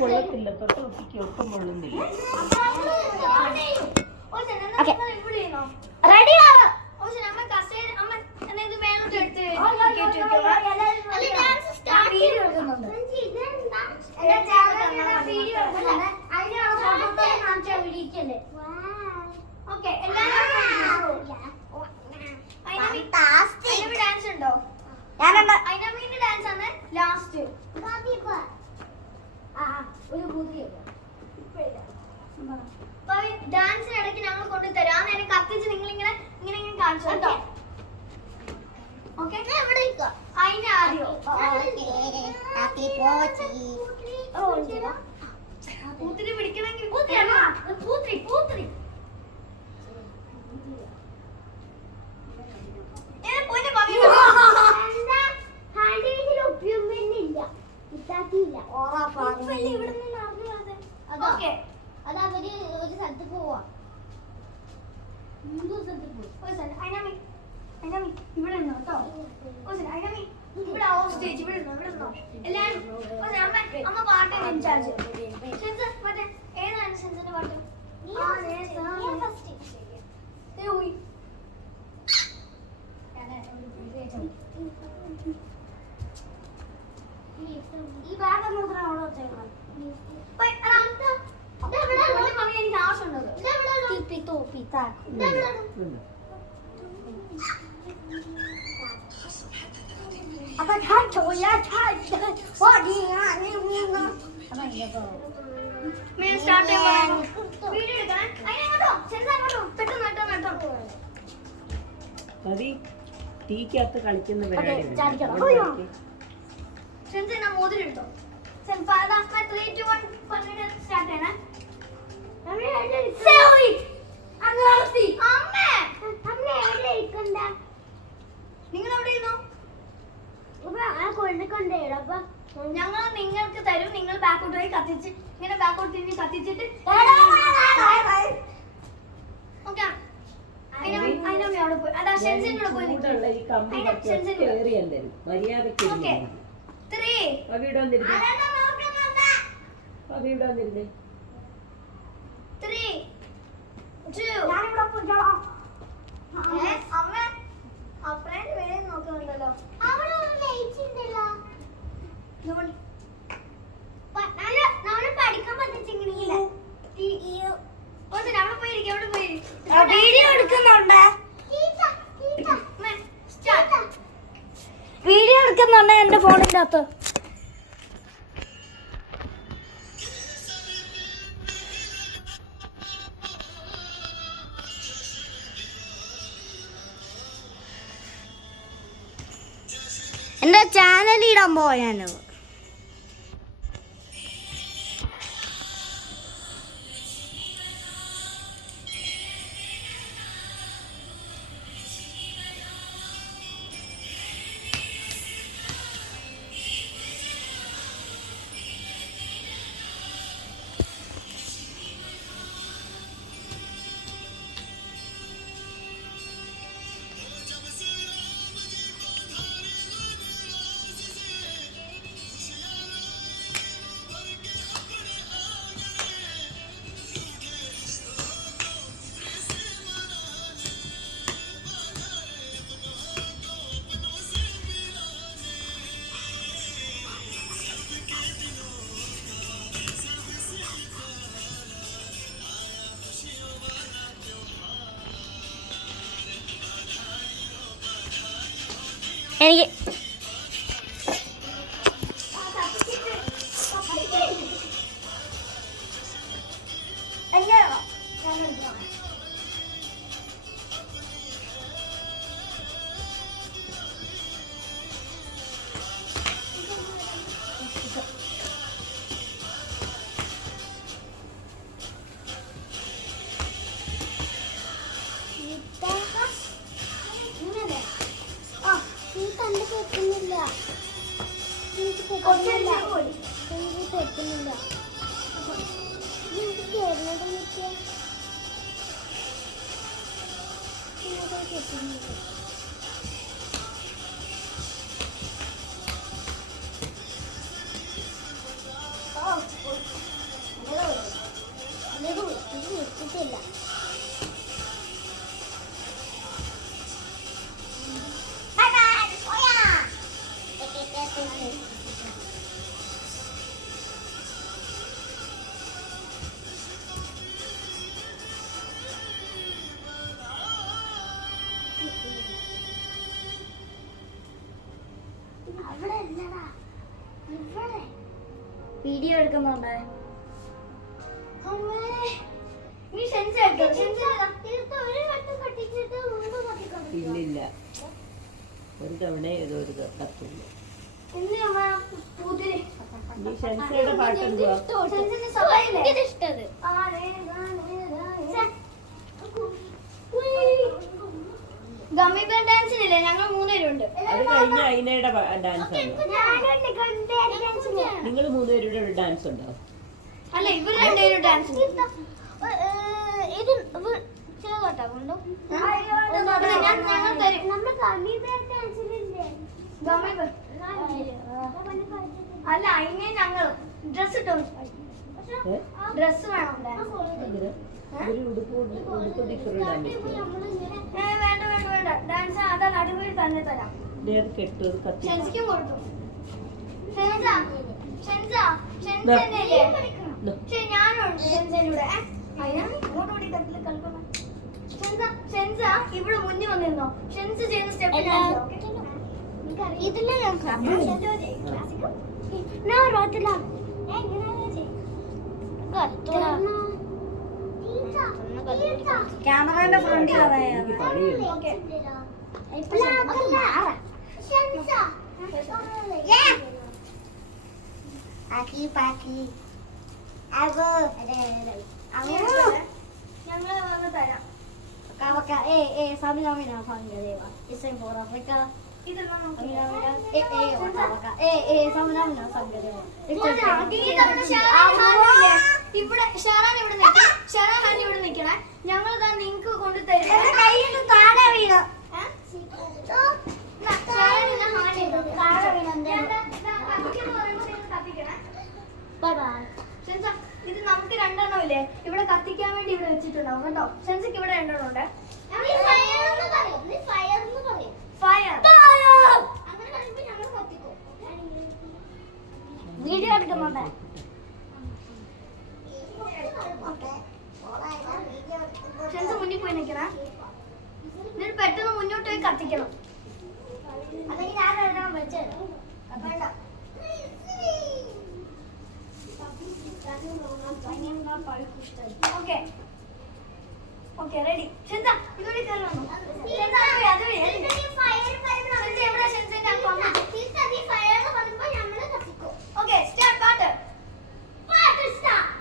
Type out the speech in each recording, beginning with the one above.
കൊള്ളത്തില്ല, തൊട്ട് ഒട്ടിക്ക് ഒട്ടും കൊള്ളുന്നില്ല. റെഡി ആവാ. ഡാൻസ് ഉണ്ടോ? ഐനമീന്റെ ഡാൻസ് ആണ് ലാസ്റ്റ്. ഡാൻസിനിടയ്ക്ക് ഞങ്ങൾ കൊണ്ടുതരാം. ആ നേരം കത്തിച്ച് നിങ്ങൾ ഇങ്ങനെ ഇങ്ങനെ ഇങ്ങനെ കാണിച്ചു കേട്ടോ. ഓക്കെ, അതിന് ആദ്യം പൂത്തിരി പിടിക്കണമെങ്കിൽ പൂത്തിരി പൂത്തിരി അതവര് ഒരു സ്ഥലത്ത് പോവാ. ഇവിടെ നിന്നോ കേട്ടോ. ഇവിടെ സ്റ്റേജ് ഇവിടെ നിന്നോ എല്ലാരും. അമ്മ പാട്ട് ഇൻചാർജ്. മറ്റേ ഏതാണ് സെൻസിന്റെ പാട്ട്? ഈ ബാഗ് നോക്കാൻ അവിടെ വെച്ചേക്കണം. എനിക്ക് ആവശ്യമുണ്ടത് തീക്കകത്ത് കളിക്കുന്ന മോതിരെടുത്തോ. സ്റ്റാർട്ട് ചെയ്യണേ. നിങ്ങൾ എവിടെ ഇരുന്നു? ഞങ്ങൾ നിങ്ങൾക്ക് തരും. നിങ്ങൾ ബാക്കോട്ട് പോയി കത്തിച്ച് ഇങ്ങനെ ബാക്കോട്ട് തിരിഞ്ഞ് കത്തിച്ചിട്ട് ഓക്കെ. അതിനമ്മ അവിടെ പോയി അതാ ഷെൻസിനോട് പോയി അമ്മ അപ്പഴേ വേറെ നോക്കുന്നുണ്ടല്ലോ. പഠിക്കാൻ പറ്റിച്ചെങ്കിൽ അവിടെ പോയിരിക്കും. അവിടെ പോയി വീഡിയോ എടുക്കുന്നുണ്ട്. വീഡിയോ എടുക്കുന്നുണ്ട് എന്റെ ഫോണിന്റെ അകത്ത്. എന്റെ ചാനൽ ഇടാൻ പോയാനോ. എനിക്ക് വീഡിയോ എടുക്കുന്നുണ്ട്. നീ സെൻസ് എടുത്തോ. സെൻസ് ഒരു വട്ടം കത്തിച്ചിട്ട് മുമ്പ് കത്തിക്കണം. ഇല്ലില്ല, ഒരു തവണ ഏതോ ഒരു കത്തുള്ളൂ. എന്ത് അമ്മ പൂത്തിരി നീ ഷെൻസയുടെ പാട്ട് എന്തുവാ? സെൻസിന് സഭയില്ലേ ഇഷ്ടത് ഗമ്മി ബെർ ഡാൻസിനില്ലേ ഞങ്ങൾ 3 പേരുണ്ട്. അത് കഴിഞ്ഞ അയിനയുടെ ഡാൻസ് ആണ്. നിങ്ങൾ 3 പേരുടെ ഒരു ഡാൻസ് ഉണ്ടോ? അല്ല ഇവർ 2 പേരും ഡാൻസ് അല്ല അതിനെ ഞങ്ങൾ ഡ്രസ് ഇട്ടോ. ഡ്രസ് വേണം ഒരു ഉടുപ്പ് ഇടാൻ പറ്റുമോ? വേണ്ട വേണ്ട വേണ്ട ഡാൻസ് അതാ നടുവിൽ തന്നെ തരാം. കെട്ടു കത്തി ഷെൻസിക്കും കൊടുത്തു. ഷെൻസ ഷെൻസ ഷെൻസല്ലേ ഞാനുണ്ട് ഷെൻസയുടെ കൂടെ. ഇങ്ങോട്ട് കൂടി കത്തില് കളിക്കണം. ഷെൻസ ഷെൻസ ഇവിടെ മുന്നിൽ വന്നിരുന്നോ? ഷെൻസ ചെയ്യുന്ന സ്റ്റെപ്പ് ഇതിലെ ഞാൻ ക്യാമറയുടെ ഫ്രണ്ടിൽ എനിക്ക് പണിയുണ്ട്. ഞങ്ങള് വന്ന് തരാം. ഇതെല്ലാം ഇവിടെ ഷെറാൻ ഇവിടെ നിൽക്കും. ഷെറാൻ ഇവിടെ നിൽക്കണേ. ഞങ്ങൾ നിങ്ങക്ക് കൊണ്ട് തരും. ഇത് നമുക്ക് 2 എണ്ണം ഇല്ലേ ഇവിടെ കത്തിക്കാൻ വേണ്ടി ഇവിടെ വെച്ചിട്ടുണ്ടാവും കേട്ടോ. ഷെൻസിക്ക് ഇവിടെ 2 എണ്ണം ഉണ്ട്. ഫയർ വീഡിയോ എടുക്കുന്നുണ്ട്. ഷെൻസ് മുന്നിൽ പോയി നിൽക്കണേ. എന്നിട്ട് പെട്ടെന്ന് മുന്നോട്ട് പോയി കത്തിക്കണം. അല്ലെങ്കിൽ ഞാൻ എഴുതാൻ വെച്ചത് വേണ്ട. Okay okay ready. ഷെൻസ ഇതുവഴി കയറി വന്നു. ഓക്കെ സ്റ്റാർട്ട് പാട്ട്. പാട്ട് സ്റ്റാർട്ട്.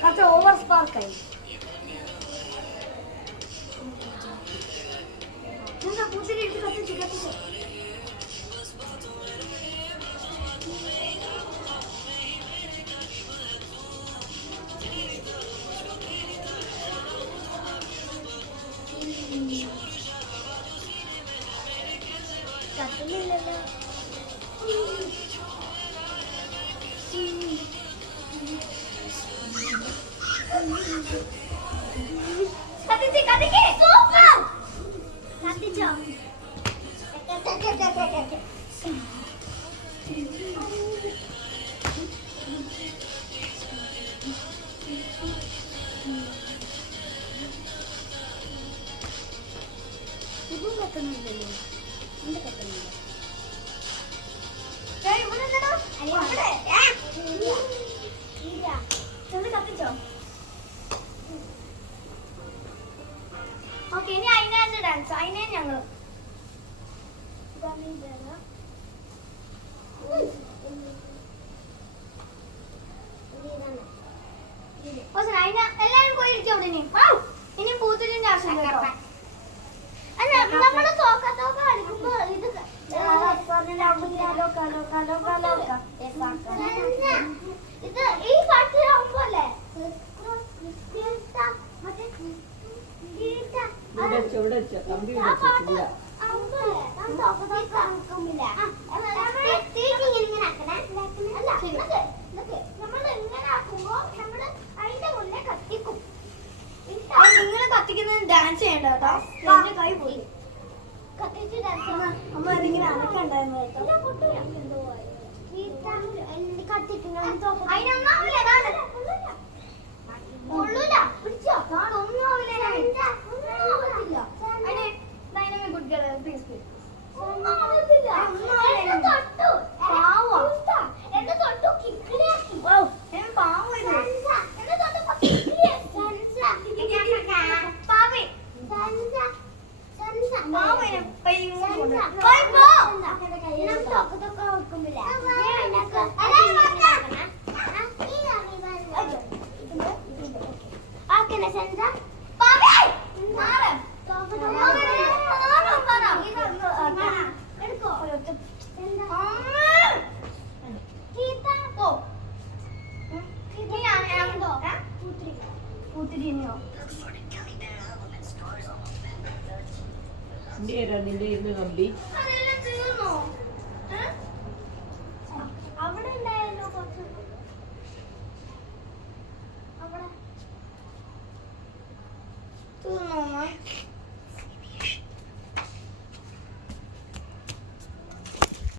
കുറച്ച് ഓവർ സ്പാർക്കായി. പൂത്തിരി എടുത്ത് കത്തിച്ച് കത്തിച്ച് കത്തുന്നില്ലല്ലോ. കത്തിച്ച് കത്തിക്ക്. സൂപ്പർ കത്തിച്ചോ. ഇതും കത്തുന്നില്ലല്ലോ. എന്ത് കത്തുന്നില്ല? കത്തിച്ചോ. ഓക്കെ ഇനി അതിനെ ഡാൻസ്. അതിനെ ഞങ്ങൾ എല്ലാരും പോയിരിക്കും അവിടെ. ഇനിയും പൂത്തിരിന്റെ ആവശ്യം കേട്ടോ. അല്ല നമ്മള് തോക്ക കളിക്കുമ്പോ ഇത് ഇത് ഈ പാട്ടിലാവുമ്പോലെ ഇവിടെ വെച്ചോ, കമ്പി ആ പാട്ട് വെച്ചിട്ടില്ല. അമ്പല്ലേ തോക്ക കളിക്കുമ്പില്ല നിന്റെ ഇരുന്ന് കമ്പി